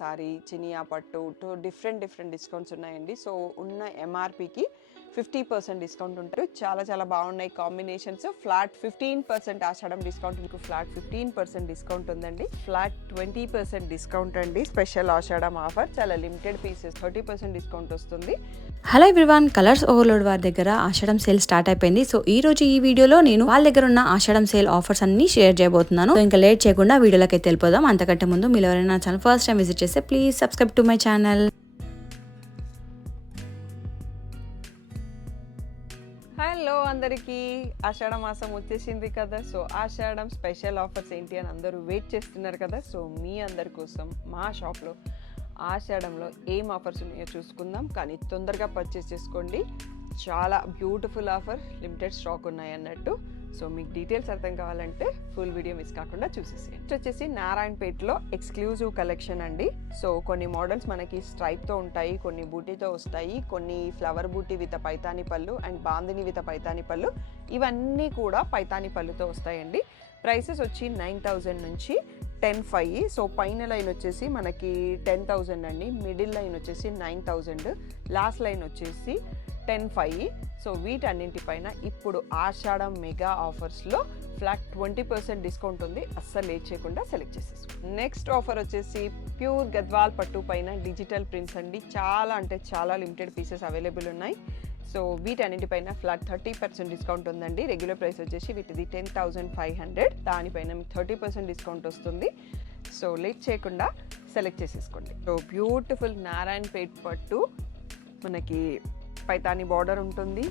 Sorry, Chiniya పట్టు different discounts ఉన్నాయండి. So ఉన్న ఎంఆర్పికి 50% డిస్కౌంట్ ఉంటారు. చాలా బాగున్నాయి కాంబినేషన్స్. ఫ్లాట్ 15% ఆషాఢం డిస్కౌంట్, మీకు ఫ్లాట్ 15% డిస్కౌంట్ ఉందండి. ఫ్లాట్ 20% డిస్కౌంట్ అండి. స్పెషల్ ఆషాఢం ఆఫర్, చాలా లిమిటెడ్ పీసెస్ 30% డిస్కౌంట్ వస్తుంది. హలో ఎవ్రీవన్, కలర్స్ ఓవర్లోడ్ వారి దగ్గర ఆషాఢం సేల్ స్టార్ట్ అయిపోయింది. సో ఈ రోజు ఈ వీడియోలో నేను వాళ్ళ దగ్గర ఉన్న ఆషాఢం సేల్ ఆఫర్స్ అన్ని షేర్ చేయబోతున్నాను. సో ఇంకా లేట్ చేయకుండా వీడియోలోకి అయితే వెళ్ళిపోదాం. అంతకంటే ముందు మీరు ఎవరైనా నా ఛానల్ ఫస్ట్ టైం విజిట్ చేస్తే please subscribe to my channel. Hello అందరికీ, ఆషాఢ మాసం వచ్చేసింది కదా. సో ఆషాఢం స్పెషల్ ఆఫర్స్ ఏంటి అని అందరూ వెయిట్ చేస్తున్నారు కదా. సో మీ అందరి కోసం మా షాప్లో ఆషాఢంలో ఏం ఆఫర్స్ ఉన్నాయో చూసుకుందాం. కానీ తొందరగా పర్చేస్ చేసుకోండి, చాలా బ్యూటిఫుల్ ఆఫర్, లిమిటెడ్ స్టాక్ ఉన్నాయి అన్నట్టు. సో మీకు డీటెయిల్స్ అర్థం కావాలంటే ఫుల్ వీడియో మిస్ కాకుండా చూసేసేయండి. నెక్స్ట్ వచ్చేసి నారాయణపేటలో ఎక్స్క్లూజివ్ కలెక్షన్ అండి. సో కొన్ని మోడల్స్ మనకి స్ట్రైప్తో ఉంటాయి, కొన్ని బూటీతో వస్తాయి, కొన్ని ఫ్లవర్ బూటీ విత్ పైతాని పళ్ళు అండ్ బాందిని విత్ పైతాని పళ్ళు, ఇవన్నీ కూడా పైతాని పళ్ళుతో వస్తాయండి. ప్రైసెస్ వచ్చి 9,000 నుంచి 10,500. సో పైన లైన్ వచ్చేసి మనకి 10,000 అండి, మిడిల్ లైన్ వచ్చేసి 9,000, లాస్ట్ లైన్ వచ్చేసి 10,500. సో వీటన్నింటిపైన ఇప్పుడు ఆషాఢం మెగా ఆఫర్స్లో ఫ్లాట్ 20% డిస్కౌంట్ ఉంది. అస్సలు లేట్ చేయకుండా సెలెక్ట్ చేసేసుకో. నెక్స్ట్ ఆఫర్ వచ్చేసి ప్యూర్ గద్వాల్ పట్టు పైన డిజిటల్ ప్రింట్స్ అండి. చాలా లిమిటెడ్ పీసెస్ అవైలబుల్ ఉన్నాయి. సో వీటన్నింటిపైన ఫ్లాట్ 30% డిస్కౌంట్ ఉందండి. రెగ్యులర్ ప్రైస్ వచ్చేసి వీటిది 10,500, దానిపైన మీకు 30% డిస్కౌంట్ వస్తుంది. సో లేట్ చేయకుండా సెలెక్ట్ చేసేసుకోండి. సో బ్యూటిఫుల్ నారాయణపేట్ పట్టు, మనకి పైతాని బార్డర్ ఉంటుంది,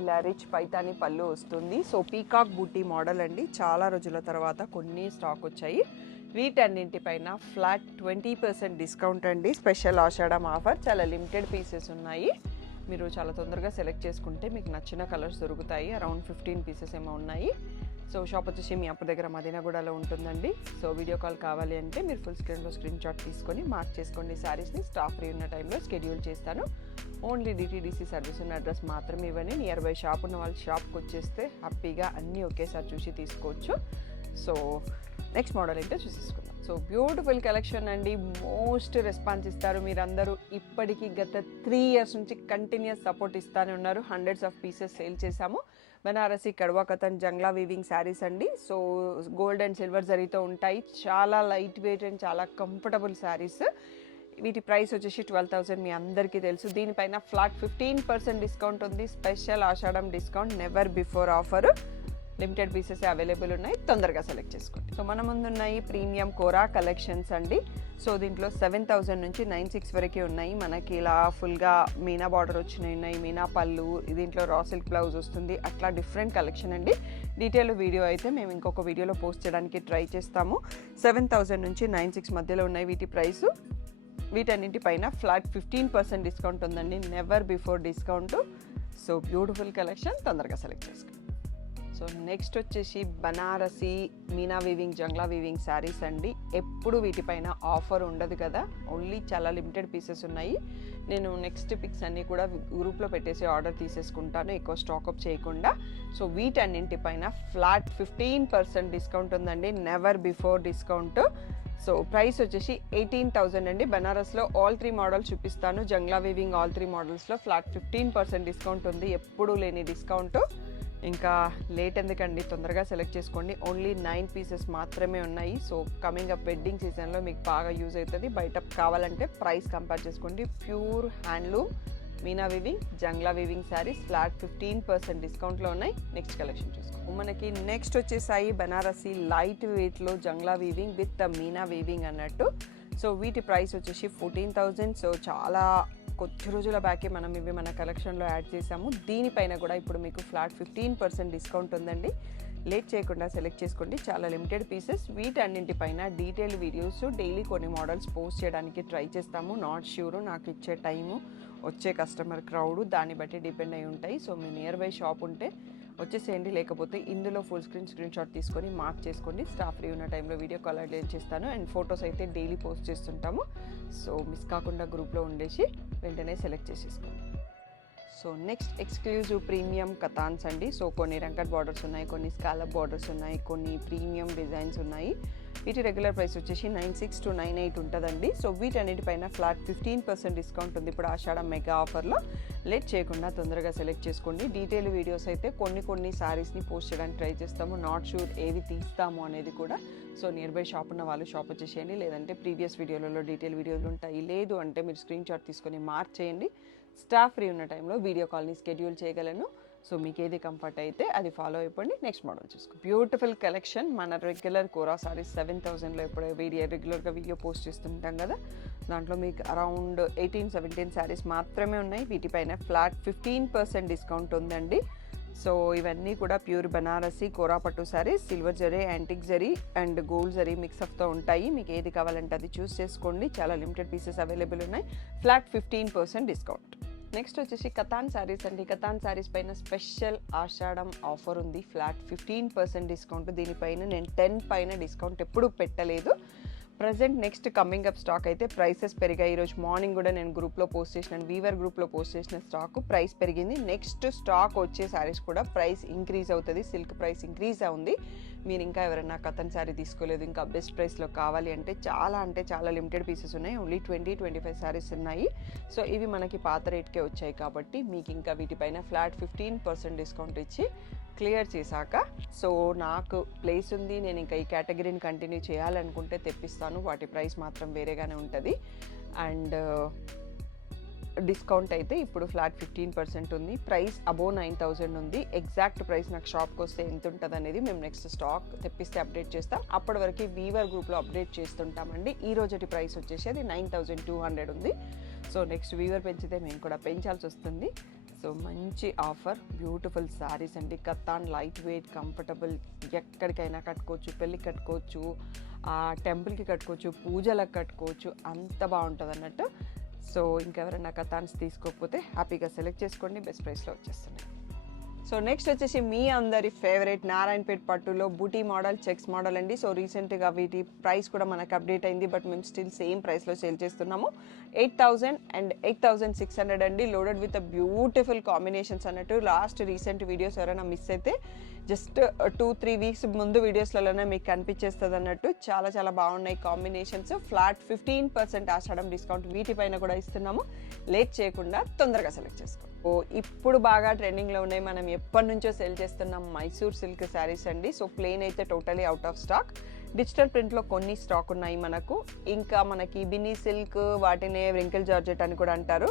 ఇలా రిచ్ పైతాని పళ్ళు వస్తుంది. సో పీకాక్ బూటీ మోడల్ అండి. చాలా రోజుల తర్వాత కొన్ని స్టాక్ వచ్చాయి. వీటన్నింటిపైన ఫ్లాట్ 20% డిస్కౌంట్ అండి. స్పెషల్ ఆషాఢం ఆఫర్, చాలా లిమిటెడ్ పీసెస్ ఉన్నాయి. మీరు చాలా తొందరగా సెలెక్ట్ చేసుకుంటే మీకు నచ్చిన కలర్స్ దొరుకుతాయి. అరౌండ్ 15 పీసెస్ ఏమో ఉన్నాయి. సో షాప్ వచ్చేసి మీ అప్పు దగ్గర మదీనాగూడలో ఉంటుందండి. సో వీడియో కాల్ కావాలి అంటే మీరు ఫుల్ స్క్రీన్లో స్క్రీన్ షాట్ తీసుకొని మార్క్ చేసుకోండి. శారీస్ని స్టాక్ ఫ్రీ ఉన్న టైంలో షెడ్యూల్ చేస్తాను. ఓన్లీ డిటీడీసీ సర్వీస్ ఉన్న అడ్రస్ మాత్రమే ఇవ్వండి. నియర్ బై షాప్ ఉన్న వాళ్ళు షాప్కి వచ్చేస్తే హ్యాపీగా అన్నీ ఒకేసారి చూసి తీసుకోవచ్చు. సో నెక్స్ట్ మోడల్ ఏంటో చూసేసుకుందాం. సో బ్యూటిఫుల్ కలెక్షన్ అండి. మోస్ట్ రెస్పాన్స్ ఇస్తారు మీరందరూ. ఇప్పటికీ గత 3 years నుంచి కంటిన్యూస్ సపోర్ట్ ఇస్తూనే ఉన్నారు. హండ్రెడ్స్ ఆఫ్ పీసెస్ సేల్ చేశాము. బనారసి కడవా కథన్ జంగ్లా వీవింగ్ శారీస్ అండి. సో గోల్డ్ అండ్ సిల్వర్ జరీతో ఉంటాయి. చాలా లైట్ వెయిట్ అండ్ చాలా కంఫర్టబుల్ శారీస్. వీటి ప్రైస్ వచ్చేసి 12,000 మీ అందరికీ తెలుసు. దీనిపైన ఫ్లాట్ 15% డిస్కౌంట్ ఉంది. Special Ashadham discount, never before offer. Limited pieces available ఉన్నాయి, తొందరగా సెలెక్ట్ చేసుకోండి. సో మన ముందు ఉన్నాయి ప్రీమియం కోరా కలెక్షన్స్ అండి. సో దీంట్లో 7,000 నుంచి 96 వరకు ఉన్నాయి. మనకి ఇలా ఫుల్గా మీనా బార్డర్ వచ్చినాయి ఉన్నాయి, మీనా పళ్ళు, దీంట్లో రా సిల్క్ బ్లౌజ్ వస్తుంది. అట్లా డిఫరెంట్ కలెక్షన్ అండి. డీటెయిల్ వీడియో అయితే మేము ఇంకొక వీడియోలో పోస్ట్ చేయడానికి ట్రై చేస్తాము. 7,000 నుంచి 96 మధ్యలో ఉన్నాయి వీటి ప్రైస్. వీటన్నింటిపైన ఫ్లాట్ 15% డిస్కౌంట్ ఉందండి, never before discount. So beautiful collection, తొందరగా సెలెక్ట్ చేసుకోండి. సో నెక్స్ట్ వచ్చేసి Banarasi Meena weaving Jangla weaving sarees అండి. ఎప్పుడు వీటిపైన ఆఫర్ ఉండదు కదా, ఓన్లీ చాలా లిమిటెడ్ పీసెస్ ఉన్నాయి. నేను నెక్స్ట్ పిక్స్ అన్నీ కూడా గ్రూప్లో పెట్టేసి ఆర్డర్ తీసేసుకుంటాను, ఎక్కువ స్టాకప్ చేయకుండా. సో వీటన్నింటిపైన ఫ్లాట్ 15% డిస్కౌంట్ ఉందండి, never before discount. So price వచ్చేసి 18,000 అండి. బనారస్లో ఆల్ 3 మోడల్స్ చూపిస్తాను. జంగ్లా వీవింగ్ ఆల్ 3 మోడల్స్లో ఫ్లాట్ 15% డిస్కౌంట్ ఉంది. ఎప్పుడూ లేని డిస్కౌంట్. ఇంకా లేట్ ఎందుకండి, తొందరగా సెలెక్ట్ చేసుకోండి. ఓన్లీ 9 పీసెస్ మాత్రమే ఉన్నాయి. సో కమింగ్ అప్ వెడ్డింగ్ సీజన్లో మీకు బాగా యూజ్ అవుతుంది. బయట కావాలంటే ప్రైస్ కంపేర్ చేసుకోండి. Pure handloom Meena weaving Jangla weaving sarees flat 15% డిస్కౌంట్లో ఉన్నాయి. నెక్స్ట్ కలెక్షన్ చూసుకోండి. మనకి నెక్స్ట్ వచ్చేసాయి బనారసి లైట్ వెయిట్లో జంగ్లా వీవింగ్ విత్ మీనా వీవింగ్ అన్నట్టు. సో వీటి ప్రైస్ వచ్చేసి 14,000. సో చాలా కొద్ది రోజుల బ్యాకే మనం ఇవి మన కలెక్షన్లో యాడ్ చేసాము. దీనిపైన కూడా ఇప్పుడు మీకు ఫ్లాట్ 15% డిస్కౌంట్ ఉందండి. లేట్ చేయకుండా సెలెక్ట్ చేసుకోండి, చాలా లిమిటెడ్ పీసెస్. వీటన్నింటిపైన డీటెయిల్ వీడియోస్ డైలీ కొన్ని మోడల్స్ పోస్ట్ చేయడానికి ట్రై చేస్తాము. నాట్ ష్యూర్, నాకు ఇచ్చే టైము, వచ్చే కస్టమర్ క్రౌడ్, దాన్ని బట్టి డిపెండ్ అయి ఉంటాయి. So me near by shop ఉంటే వచ్చేసేయండి, లేకపోతే ఇందులో ఫుల్ స్క్రీన్ షాట్ తీసుకొని మార్క్ చేసుకోండి. స్టాఫ్ ఫ్రీ ఉన్న టైంలో వీడియో కాల్ అటెండ్ చేస్తాను. అండ్ ఫొటోస్ అయితే డైలీ పోస్ట్ చేస్తుంటాము. సో మిస్ కాకుండా గ్రూప్లో ఉండేసి వెంటనే సెలెక్ట్ చేసేసుకోండి. సో నెక్స్ట్ ఎక్స్క్లూజివ్ ప్రీమియం కథాన్స్ అండి. సో కొన్ని రంకట్ బార్డర్స్ ఉన్నాయి, కొన్ని స్కాలప్ బార్డర్స్ ఉన్నాయి, కొన్ని ప్రీమియం డిజైన్స్ ఉన్నాయి. వీటి రెగ్యులర్ ప్రైస్ వచ్చేసి 96 to 98 ఉంటుందండి. సో వీటన్నిటిపైన ఫ్లాట్ 15% డిస్కౌంట్ ఉంది ఇప్పుడు ఆషాఢం మెగా ఆఫర్లో. లేట్ చేయకుండా తొందరగా సెలెక్ట్ చేసుకోండి. డీటెయిల్ వీడియోస్ అయితే కొన్ని శారీస్ని పోస్ట్ చేయడానికి ట్రై చేస్తాము. నాట్ షూర్ ఏవి తీస్తాము అనేది కూడా. సో నియర్ బై షాప్ ఉన్న వాళ్ళు షాప్ వచ్చేసేయండి, లేదంటే ప్రీవియస్ వీడియోలలో డీటెయిల్ వీడియోలు ఉంటాయి. లేదు అంటే మీరు స్క్రీన్ షాట్ తీసుకొని మార్క్ చేయండి. స్టాఫ్ ఫ్రీ ఉన్న టైంలో వీడియో కాల్ని షెడ్యూల్ చేయగలను. సో మీకు ఏది కంఫర్ట్ అయితే అది ఫాలో అయిపోండి. నెక్స్ట్ మోడల్ చూసుకో. Beautiful collection. మన రెగ్యులర్ కోరా సారీస్ 7000లో ఎప్పుడో రెగ్యులర్గా వీడియో పోస్ట్ చేస్తుంటాం కదా, దాంట్లో మీకు అరౌండ్ 18-17 శారీస్ మాత్రమే ఉన్నాయి. వీటిపైన ఫ్లాట్ 15% డిస్కౌంట్ ఉందండి. సో ఇవన్నీ కూడా ప్యూర్ బనారసి కోరా పట్టు sarees, silver zari, antique zari and gold zari మిక్సప్తో ఉంటాయి. మీకు ఏది కావాలంటే అది చూస్ చేసుకోండి. చాలా లిమిటెడ్ పీసెస్ అవైలబుల్ ఉన్నాయి. Flat 15% discount. నెక్స్ట్ వచ్చేసి కతాన్ శారీస్ అండి. కతాన్ శారీస్ పైన స్పెషల్ ఆషాఢం ఆఫర్ ఉంది. Flat 15% discount. దీనిపైన నేను 10 పైన డిస్కౌంట్ ఎప్పుడు పెట్టలేదు. Present next coming up stock అయితే ప్రైసెస్ పెరిగాయి. ఈరోజు మార్నింగ్ కూడా నేను గ్రూప్లో పోస్ట్ చేసినాను, వీవర్ గ్రూప్లో పోస్ట్ చేసిన స్టాక్ ప్రైస్ పెరిగింది. నెక్స్ట్ స్టాక్ వచ్చే శారీస్ కూడా ప్రైస్ ఇంక్రీజ్ అవుతుంది. సిల్క్ ప్రైస్ ఇంక్రీజ్ అవుంది. మీరు ఇంకా ఎవరైనా కతన్ శారీ తీసుకోలేదు, ఇంకా బెస్ట్ ప్రైస్లో కావాలి అంటే చాలా లిమిటెడ్ పీసెస్ ఉన్నాయి. ఓన్లీ 20-25 శారీస్ ఉన్నాయి. సో ఇవి మనకి పాత రేట్కే వచ్చాయి కాబట్టి మీకు ఇంకా వీటిపైన ఫ్లాట్ 15% డిస్కౌంట్ ఇచ్చి క్లియర్ చేశాక, సో నాకు ప్లేస్ ఉంది, నేను ఇంకా ఈ కేటగిరీని కంటిన్యూ చేయాలనుకుంటే తెప్పిస్తాను. వాటి ప్రైస్ మాత్రం వేరేగానే ఉంటుంది. అండ్ డిస్కౌంట్ అయితే ఇప్పుడు ఫ్లాట్ 15% ఉంది. ప్రైస్ అబోవ్ 9000 ఉంది. ఎగ్జాక్ట్ ప్రైస్ నాకు షాప్కి వస్తే ఎంత ఉంటుంది అనేది మేము నెక్స్ట్ స్టాక్ తెప్పిస్తే అప్డేట్ చేస్తాం. అప్పటి వరకు వీవర్ గ్రూప్లో అప్డేట్ చేస్తుంటామండి. ఈ రోజుటి ప్రైస్ వచ్చేసి అది 9200 ఉంది. సో నెక్స్ట్ వీవర్ పెంచితే మేము కూడా పెంచాల్సి వస్తుంది. సో మంచి ఆఫర్. బ్యూటిఫుల్ శారీస్ అండి. కతాన్ లైట్ వెయిట్, కంఫర్టబుల్, ఎక్కడికైనా కట్టుకోవచ్చు, పెళ్ళికి కట్టుకోవచ్చు, టెంపుల్కి కట్టుకోవచ్చు, పూజలకు కట్టుకోవచ్చు, అంత బాగుంటుంది అన్నట్టు. సో ఇంకెవరైనా కతాన్స్ తీసుకోకపోతే హ్యాపీగా సెలెక్ట్ చేసుకోండి. బెస్ట్ ప్రైస్లో వచ్చేస్తున్నాయి. సో నెక్స్ట్ వచ్చేసి మీ అందరి ఫేవరెట్ నారాయణపేట్ పట్టులో బూటీ మోడల్, చెక్స్ మోడల్ అండి. సో రీసెంట్గా వీటి ప్రైస్ కూడా మనకు అప్డేట్ అయింది, బట్ మేము స్టిల్ సేమ్ ప్రైస్లో సేల్ చేస్తున్నాము. 8000 and 8600 అండి. లోడెడ్ విత్ బ్యూటిఫుల్ కాంబినేషన్స్ అన్నట్టు. లాస్ట్ రీసెంట్ వీడియోస్ ఎవరైనా మిస్ అయితే జస్ట్ 2-3 వీక్స్ ముందు వీడియోస్లలోనే మీకు కనిపించేస్తుంది అన్నట్టు. చాలా బాగున్నాయి కాంబినేషన్స్. ఫ్లాట్ 15% ఆషాఢం డిస్కౌంట్ వీటిపైన కూడా ఇస్తున్నాము. లేట్ చేయకుండా తొందరగా సెలెక్ట్ చేసుకోండి. ఇప్పుడు బాగా ట్రెండింగ్లో ఉన్నాయి, మనం ఎప్పటి నుంచో సెల్ చేస్తున్నాం, మైసూర్ సిల్క్ శారీస్ అండి. సో ప్లెయిన్ అయితే totally out of stock. Digital ప్రింట్లో కొన్ని స్టాక్ ఉన్నాయి మనకు. ఇంకా మనకి బిన్నీ సిల్క్, వాటినే వ్రింకిల్ జార్జెట్ అని కూడా అంటారు,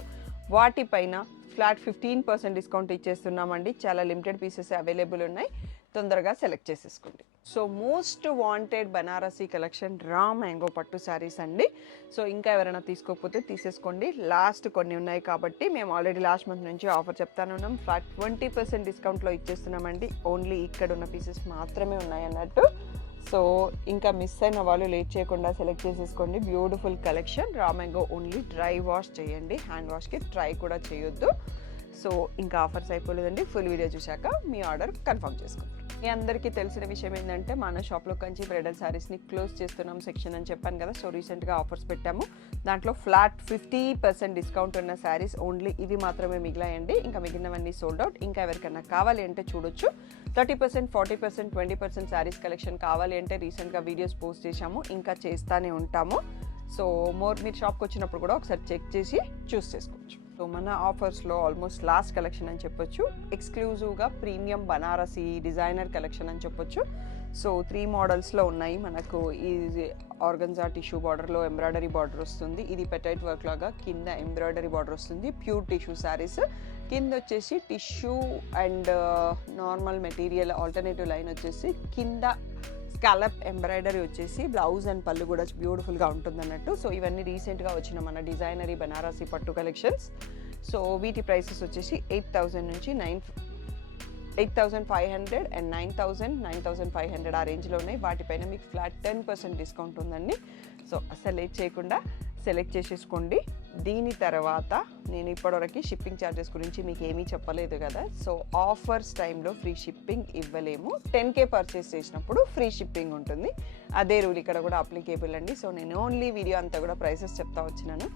వాటిపైన ఫ్లాట్ 15% డిస్కౌంట్ ఇచ్చేస్తున్నామండి. చాలా లిమిటెడ్ పీసెస్ అవైలబుల్ ఉన్నాయి. తొందరగా సెలెక్ట్ చేసేసుకోండి. So most wanted Banarasi collection raw mango పట్టు శారీస్ అండి. సో ఇంకా ఎవరైనా తీసుకోకపోతే తీసేసుకోండి. లాస్ట్ కొన్ని ఉన్నాయి కాబట్టి మేము ఆల్రెడీ లాస్ట్ మంత్ నుంచి ఆఫర్ చెప్తాను ఉన్నాం. ఫ్లాట్ 20% డిస్కౌంట్లో ఇచ్చేస్తున్నామండి. ఓన్లీ ఇక్కడ ఉన్న పీసెస్ మాత్రమే ఉన్నాయి అన్నట్టు. సో ఇంకా మిస్ అయిన వాళ్ళు లేట్ చేయకుండా సెలెక్ట్ చేసేసుకోండి. Beautiful collection. Raw mango only dry wash చేయండి, హ్యాండ్ వాష్కి ట్రై కూడా చేయొద్దు. సో ఇంకా ఆఫర్స్ అయిపోలేదండి. ఫుల్ వీడియో చూశాక మీ ఆర్డర్ కన్ఫర్మ్ చేసుకోండి. మీ అందరికీ తెలిసిన విషయం ఏంటంటే మన షాప్లో కంచి బ్రైడల్ శారీస్ని క్లోజ్ చేస్తున్నాం సెక్షన్ అని చెప్పాను కదా. సో రీసెంట్గా ఆఫర్స్ పెట్టాము. దాంట్లో ఫ్లాట్ 50% డిస్కౌంట్ ఉన్న శారీస్ ఓన్లీ ఇవి మాత్రమే మిగిలాయండి. ఇంకా మిగిలినవన్నీ సోల్డ్ అవుట్. ఇంకా ఎవరికైనా కావాలి అంటే చూడొచ్చు. 30%, 40%, 20% శారీస్ కలెక్షన్ కావాలి అంటే రీసెంట్గా వీడియోస్ పోస్ట్ చేశాము, ఇంకా చేస్తూనే ఉంటాము. సో మీరు షాప్కి వచ్చినప్పుడు కూడా ఒకసారి చెక్ చేసి చూస్ చేసుకోవచ్చు. సో మన ఆఫర్స్లో ఆల్మోస్ట్ లాస్ట్ కలెక్షన్ అని చెప్పొచ్చు. ఎక్స్క్లూజివ్గా ప్రీమియం బనారసీ డిజైనర్ కలెక్షన్ అని చెప్పొచ్చు. సో 3 మోడల్స్లో ఉన్నాయి మనకు. ఈ ఆర్గన్జా టిష్యూ బార్డర్లో ఎంబ్రాయిడరీ బార్డర్ వస్తుంది. ఇది పెటైట్ వర్క్ లాగా కింద ఎంబ్రాయిడరీ బార్డర్ వస్తుంది. Pure tissue saris. కింద వచ్చేసి tissue and normal material alternative line వచ్చేసి కింద స్కాలప్ ఎంబ్రాయిడరీ వచ్చేసి బ్లౌజ్ అండ్ పళ్ళు కూడా బ్యూటిఫుల్గా ఉంటుంది అన్నట్టు. సో ఇవన్నీ రీసెంట్గా వచ్చిన మన డిజైనరీ బనారసీ పట్టు కలెక్షన్స్. సో వీటి ప్రైసెస్ వచ్చేసి 8000 నుంచి 8500 అండ్ 9500 ఆ రేంజ్లో ఉన్నాయి. వాటిపైన మీకు ఫ్లాట్ 10% డిస్కౌంట్ ఉందండి. సో అసలు లేట్ చేయకుండా సెలెక్ట్ చేసేసుకోండి. దీని తర్వాత నేను ఇప్పటివరకు షిప్పింగ్ ఛార్జెస్ గురించి మీకు ఏమీ చెప్పలేదు కదా. సో ఆఫర్స్ టైంలో ఫ్రీ షిప్పింగ్ ఇవ్వలేము. 10K పర్చేస్ చేసినప్పుడు ఫ్రీ షిప్పింగ్ ఉంటుంది. అదే రూల్ ఇక్కడ కూడా అప్లికేబుల్ అండి. సో నేను ఓన్లీ వీడియో అంతా కూడా ప్రైసెస్ చెప్తా వచ్చినాను.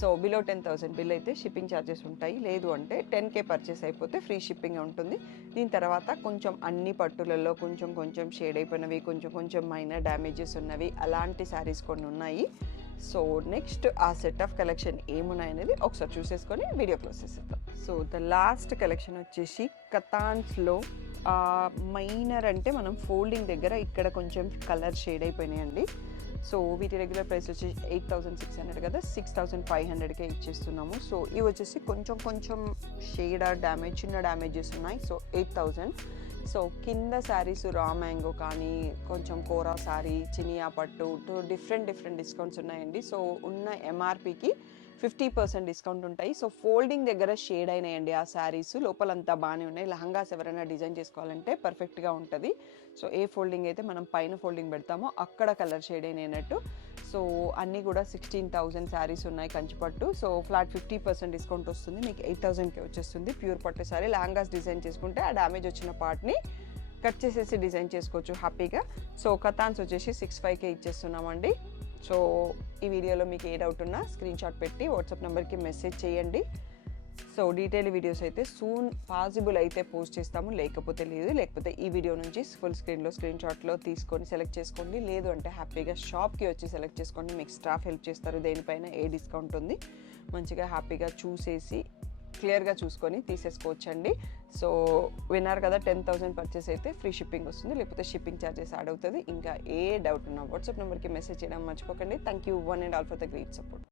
సో బిలో 10,000 బిల్ అయితే షిప్పింగ్ ఛార్జెస్ ఉంటాయి. లేదు అంటే 10K పర్చేస్ అయిపోతే ఫ్రీ షిప్పింగ్ ఉంటుంది. దీని తర్వాత కొంచెం అన్ని పట్టులలో కొంచెం కొంచెం షేడ్ అయిపోయినవి, కొంచెం కొంచెం మైనర్ డ్యామేజెస్ ఉన్నవి, అలాంటి శారీస్ కొన్ని ఉన్నాయి. సో నెక్స్ట్ ఆ సెట్ ఆఫ్ కలెక్షన్ ఏమున్నాయనేది ఒకసారి చూసేసుకొని వీడియో క్లోజ్ చేసేద్దాం. సో ద లాస్ట్ కలెక్షన్ వచ్చేసి కతాన్స్లో మైనర్ అంటే మనం ఫోల్డింగ్ దగ్గర ఇక్కడ కొంచెం కలర్ షేడ్ అయిపోయినాయండి. సో వీటి రెగ్యులర్ ప్రైస్ వచ్చి 8,600 కదా, 6,500కే ఇచ్చేస్తున్నాము. సో ఇవి వచ్చేసి కొంచెం కొంచెం షేడ్ డ్యామేజ్, చిన్న డ్యామేజెస్ ఉన్నాయి. సో 8,000. సో కింద శారీస్ రా మ్యాంగో కానీ, కొంచెం కోరా శారీ, చినియా పట్టు, డిఫరెంట్ డిస్కౌంట్స్ ఉన్నాయండి. సో ఉన్న ఎంఆర్పికి 50% డిస్కౌంట్ ఉంటాయి. సో ఫోల్డింగ్ దగ్గర షేడ్ అయినాయండి ఆ శారీస్, లోపలంతా బాగానే ఉన్నాయి. లహంగాస్ ఎవరైనా డిజైన్ చేసుకోవాలంటే పర్ఫెక్ట్గా ఉంటుంది. సో ఏ ఫోల్డింగ్ అయితే మనం పైన ఫోల్డింగ్ పెడతామో అక్కడ కలర్ షేడ్ అయినట్టు. సో అన్నీ కూడా 16,000 శారీస్ ఉన్నాయి కంచిపట్టు. సో ఫ్లాట్ 50% డిస్కౌంట్ వస్తుంది, మీకు 8,000కే వచ్చేస్తుంది. ప్యూర్ పట్టు శారీ. లహంగాస్ డిజైన్ చేసుకుంటే ఆ డ్యామేజ్ వచ్చిన పార్ట్ని కట్ చేసేసి డిజైన్ చేసుకోవచ్చు హ్యాపీగా. సో కతాన్స్ వచ్చేసి 65K ఇచ్చేస్తున్నామండి. సో ఈ వీడియోలో మీకు ఏ డౌట్ ఉన్నా స్క్రీన్ షాట్ పెట్టి వాట్సాప్ నెంబర్కి మెసేజ్ చేయండి. సో డీటెయిల్ వీడియోస్ అయితే సూన్ పాసిబుల్ అయితే పోస్ట్ చేస్తాము, లేకపోతే లేదు. లేకపోతే ఈ వీడియో నుంచి ఫుల్ స్క్రీన్లో స్క్రీన్ షాట్లో తీసుకొని సెలెక్ట్ చేసుకోండి. లేదు అంటే హ్యాపీగా షాప్కి వచ్చి సెలెక్ట్ చేసుకోండి, మీకు స్టాఫ్ హెల్ప్ చేస్తారు. దేనిపైన ఏ డిస్కౌంట్ ఉంది మంచిగా హ్యాపీగా చూసేసి క్లియర్గా చూసుకొని తీసేసుకోవచ్చండి. సో విన్నారు కదా, 10,000 పర్చేస్ అయితే ఫ్రీ షిప్పింగ్ వస్తుంది, లేకపోతే షిప్పింగ్ ఛార్జెస్ యాడ్ అవుతుంది. ఇంకా ఏ డౌట్ ఉన్నా వాట్సాప్ నెంబర్కి మెసేజ్ చేయడం మర్చిపోకండి. Thank you one and all for the great support.